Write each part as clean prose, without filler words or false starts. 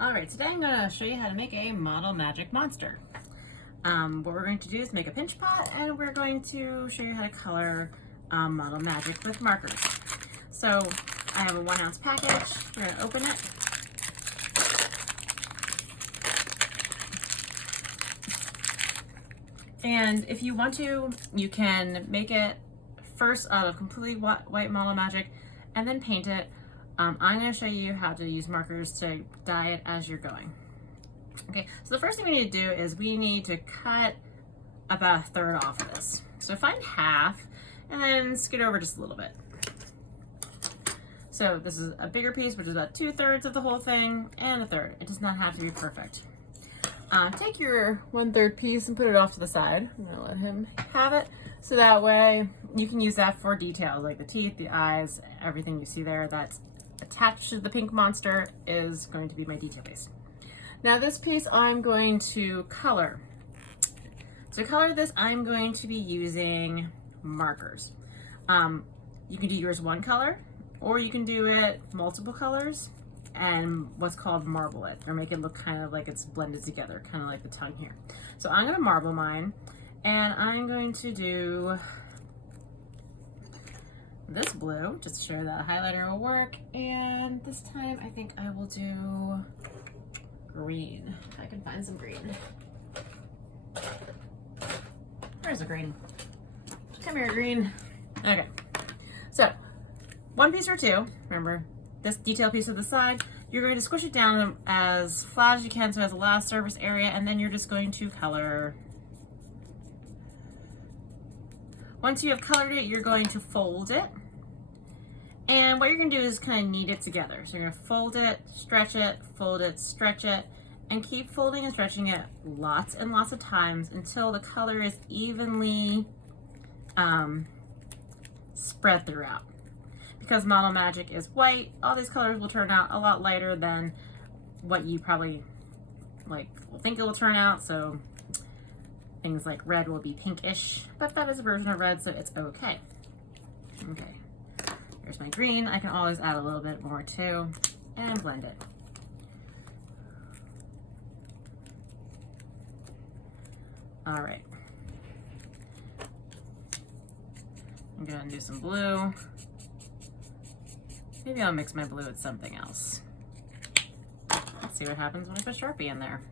Alright, today I'm going to show you how to make a model magic monster. What we're going to do is make a pinch pot, and we're going to show you how to color model magic with markers. So I have a 1 ounce package. We're going to open it. And if you want to, you can make it first out of completely white model magic and then paint it. I'm going to show you how to use markers to dye it as you're going. Okay, so the first thing we need to do is we need to cut about 1/3 off of this. So find half and then scoot over just a little bit. So this is a bigger piece, which is about 2/3 of the whole thing, and 1/3. It does not have to be perfect. Take your 1/3 piece and put it off to the side. I'm gonna let him have it. So that way you can use that for details like the teeth, the eyes, everything you see there that's attached to the pink monster is going to be my detail base. Now this piece I'm going to color. To color this, I'm going to be using markers. You can do yours one color, or you can do it multiple colors and what's called marble it, or make it look kind of like it's blended together, kind of like the tongue here. So I'm gonna marble mine, and I'm going to do this blue, just to show that a highlighter will work, and this time I think I will do green. If I can find some green. Where's the green? Come here, green. Okay, so 1 piece or 2, remember this detail piece to the side, you're going to squish it down as flat as you can so it has a lot of surface area, and then you're just going to color. Once you have colored it, you're going to fold it. And what you're going to do is kind of knead it together. So you're going to fold it, stretch it, fold it, stretch it, and keep folding and stretching it lots and lots of times until the color is evenly spread throughout. Because model magic is white, all these colors will turn out a lot lighter than what you probably will think it will turn out. So things like red will be pinkish, but that is a version of red, so it's okay. Okay, here's my green. I can always add a little bit more too, and blend it. All right, I'm gonna do some blue. Maybe I'll mix my blue with something else. Let's see what happens when I put Sharpie in there.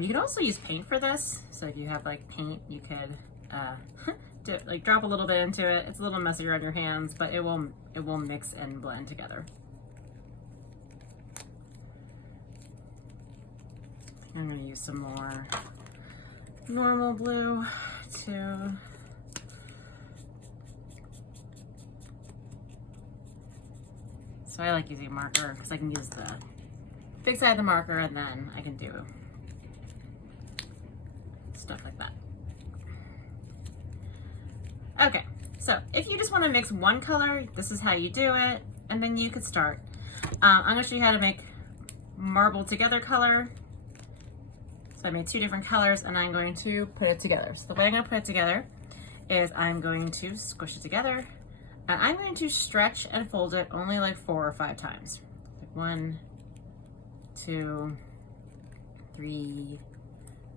You can also use paint for this. So if you have like paint, you could drop a little bit into it. It's a little messier on your hands, but it will mix and blend together. I'm gonna use some more normal blue too. So I like using a marker because I can use the big side of the marker and then I can do stuff like that. Okay, so if you just want to mix one color, this is how you do it, and then you could start. I'm going to show you how to make marble together color. So I made 2 different colors and I'm going to put it together. So the way I'm going to put it together is I'm going to squish it together, and I'm going to stretch and fold it only like 4 or 5 times. Like 1, 2, 3,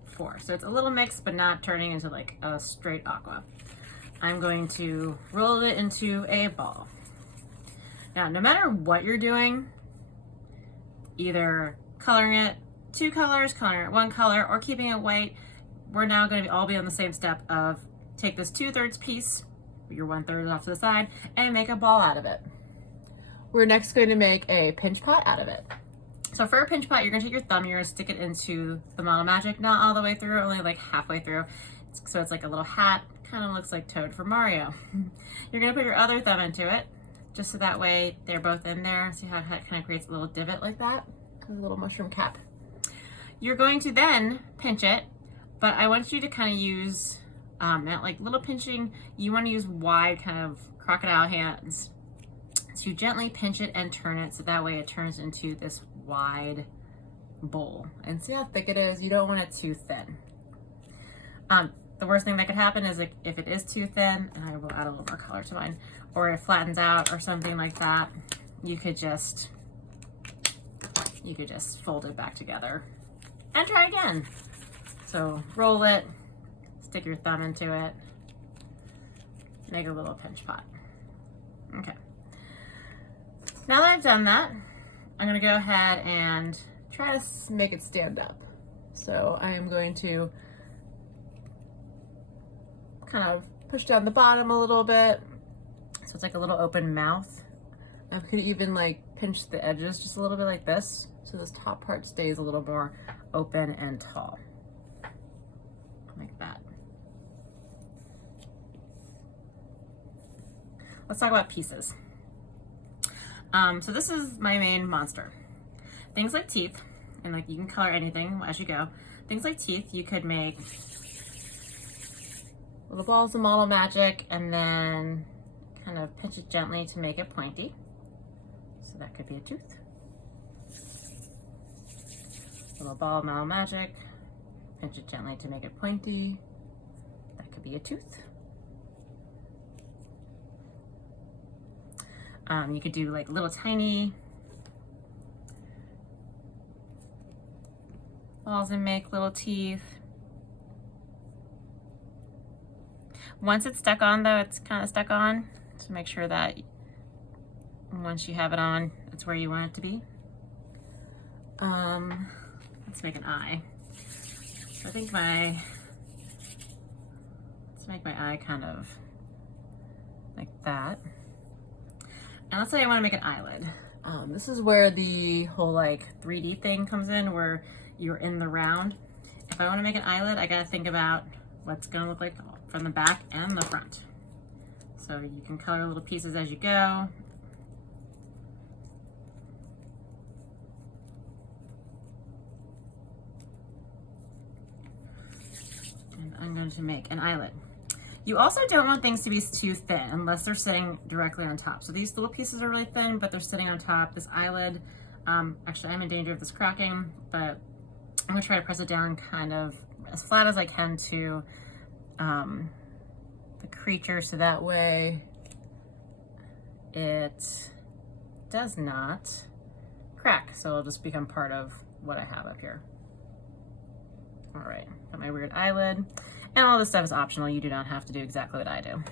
4. So it's a little mix, but not turning into like a straight aqua. I'm going to roll it into a ball. Now, no matter what you're doing, either coloring it 2 colors, coloring it 1 color, or keeping it white, we're now going to all be on the same step of take this 2/3 piece, your 1/3 off to the side, and make a ball out of it. We're next going to make a pinch pot out of it. So for a pinch pot, you're going to take your thumb, you're going to stick it into the model magic, not all the way through, only like halfway through. So it's like a little hat, kind of looks like Toad from Mario. You're going to put your other thumb into it, just so that way they're both in there. See how it kind of creates a little divot like that? A little mushroom cap. You're going to then pinch it, but I want you to kind of use, not like little pinching, you want to use wide kind of crocodile hands to gently pinch it and turn it so that way it turns into this wide bowl. And see how thick it is? You don't want it too thin. The worst thing that could happen is, like, if it is too thin, and I will add a little more color to mine, or it flattens out or something like that, you could just fold it back together and try again. So roll it, stick your thumb into it, make a little pinch pot. Okay. Now that I've done that, I'm gonna go ahead and try to make it stand up. So I am going to kind of push down the bottom a little bit. So it's like a little open mouth. I could even like pinch the edges just a little bit like this. So this top part stays a little more open and tall. Like that. Let's talk about pieces. So this is my main monster. Things like teeth, and like you can color anything as you go. Things like teeth, you could make little balls of model magic and then kind of pinch it gently to make it pointy. So that could be a tooth. Little ball of model magic, pinch it gently to make it pointy. That could be a tooth. You could do like little tiny balls and make little teeth. Once it's stuck on though, it's kind of stuck on, so make sure that once you have it on, it's where you want it to be. Let's make an eye. So I think let's make my eye kind of like that. And let's say I want to make an eyelid. This is where the whole like 3D thing comes in, where you're in the round. If I want to make an eyelid, I gotta think about what's gonna look like from the back and the front. So you can color little pieces as you go. And I'm going to make an eyelid. You also don't want things to be too thin unless they're sitting directly on top. So these little pieces are really thin, but they're sitting on top. This eyelid, actually I'm in danger of this cracking, but I'm gonna try to press it down kind of as flat as I can to the creature, so that way it does not crack. So it'll just become part of what I have up here. All right, got my weird eyelid. And all this stuff is optional. You do not have to do exactly what I do.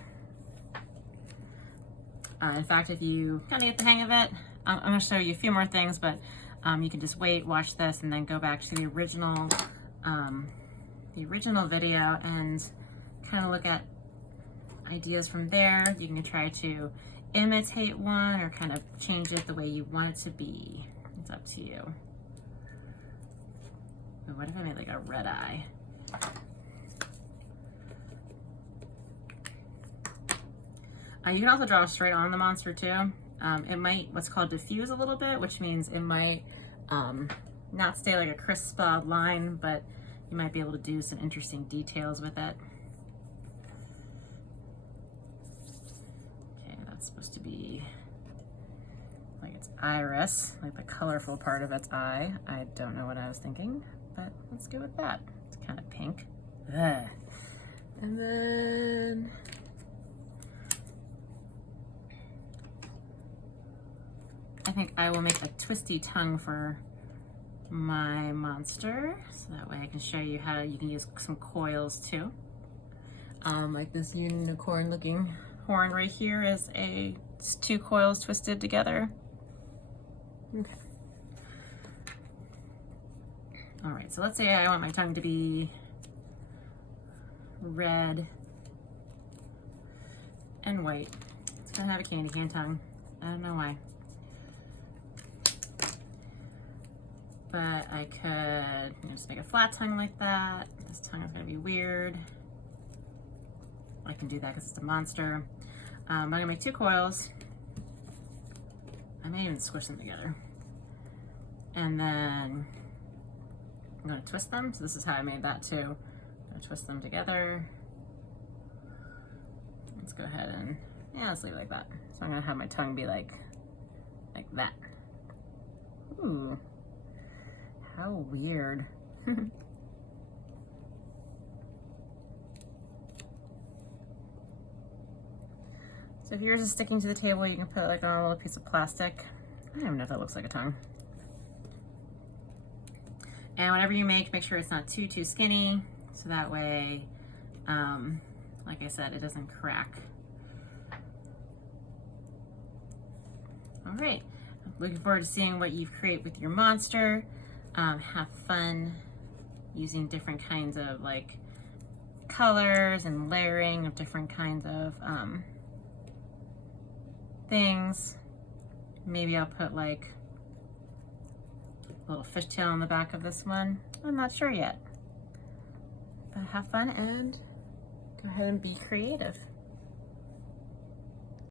In fact, if you kind of get the hang of it, I'm going to show you a few more things, but you can just wait, watch this, and then go back to the original video and kind of look at ideas from there. You can try to imitate one or kind of change it the way you want it to be. It's up to you. But what if I made like a red eye? You can also draw straight on the monster too. It might, what's called diffuse a little bit, which means it might not stay like a crisp line, but you might be able to do some interesting details with it. Okay, that's supposed to be like its iris, like the colorful part of its eye. I don't know what I was thinking, but let's go with that. It's kind of pink. Ugh. And then I think I will make a twisty tongue for my monster, so that way I can show you how you can use some coils too. Like this unicorn looking horn right here is it's 2 coils twisted together. Okay. All right, so let's say I want my tongue to be red and white. It's gonna have a candy cane tongue. I don't know why. But I could just make a flat tongue like that. This tongue is gonna be weird. I can do that because it's a monster. I'm gonna make 2 coils. I may even squish them together. And then I'm gonna twist them. So this is how I made that too. I'm gonna twist them together. Let's go ahead and, yeah, let's leave it like that. So I'm gonna have my tongue be like that. Ooh. How weird. So if yours is sticking to the table, you can put it like on a little piece of plastic. I don't even know if that looks like a tongue. And whatever you make sure it's not too skinny, so that way, like I said, it doesn't crack. All right, looking forward to seeing what you create with your monster. Have fun using different kinds of like colors and layering of different kinds of things. Maybe I'll put like a little fishtail on the back of this one. I'm not sure yet. But have fun and go ahead and be creative.